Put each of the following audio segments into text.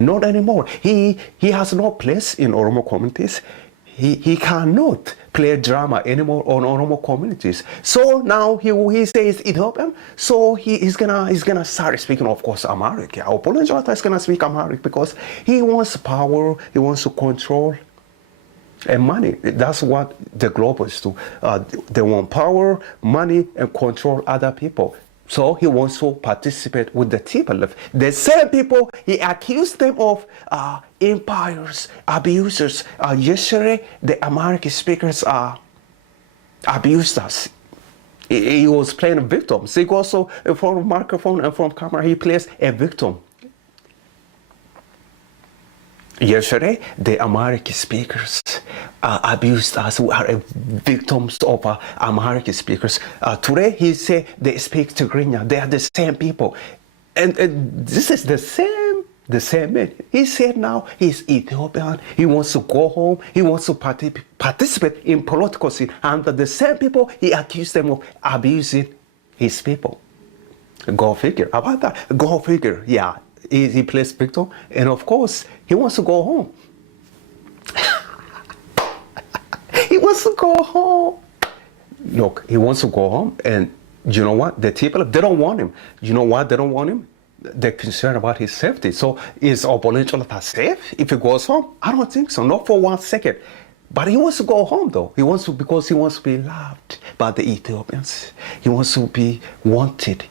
Not anymore. He has no place in Oromo communities. He cannot play drama anymore on Oromo communities. So now he says Ethiopian. So he's gonna start speaking, of course, Amharic. Oppolon Jonathan is gonna speak Amharic because he wants power. He wants to control and money. That's what the globalists do. They want power, money, and control other people. So he wants to participate with the TPLF. The same people, he accused them of empires, abusers. Yesterday, the American speakers abused us. He was playing a victim. So he also, in front of microphone and from camera, he plays a victim. Yesterday, the American speakers abused us. We are victims of American speakers. Today, he said they speak Tigrinya. They are the same people. And this is the same man. He said now he's Ethiopian. He wants to go home. He wants to participate in political scene. And the same people, he accused them of abusing his people. Go figure. About that, go figure. Yeah. He plays victim, and of course, he wants to go home. He wants to go home. Look, he wants to go home, and you know what? The people, they don't want him. You know why they don't want him? They're concerned about his safety. So is Oppolon Jonathan safe if he goes home? I don't think so, not for 1 second. But he wants to go home, though. He wants to, because he wants to be loved by the Ethiopians. He wants to be wanted.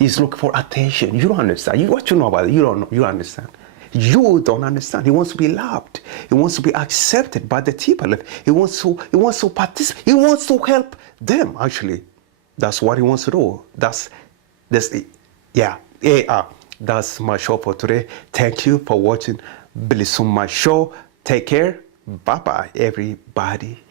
He's looking for attention. You don't understand. What you know about it, you don't know. You understand. You don't understand. He wants to be loved. He wants to be accepted by the people. He wants to participate. He wants to help them, actually. That's what he wants to do. That's my show for today. Thank you for watching Bilisuma show. Take care. Bye-bye, everybody.